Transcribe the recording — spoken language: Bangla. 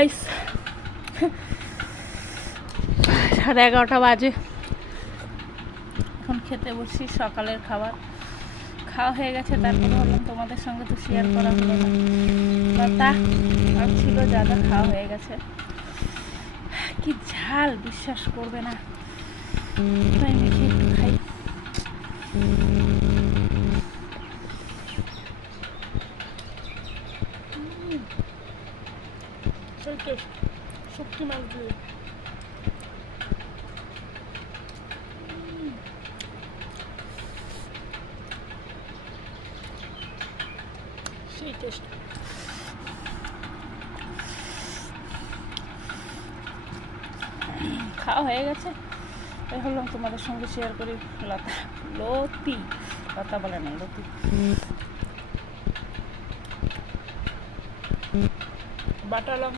গাইস 11:30 বাজে, এখন খেতে বসছি। সকালের খাবার খাওয়া হয়ে গেছে, তারপরে ভাবলাম তোমাদের সঙ্গে তো শেয়ার করা হলো না। লতা আর ছিল, যা যা খাওয়া হয়ে গেছে। কি ঝাল বিশ্বাস করবে না, তাই মেখে একটু খাই। শক্তি মাছ দিয়ে সেই টেস্ট। খাওয়া হয়ে গেছে, তাই ভাবলাম তোমাদের সঙ্গে শেয়ার করি। লতা বলে না, লতি বাটা লঙ্কা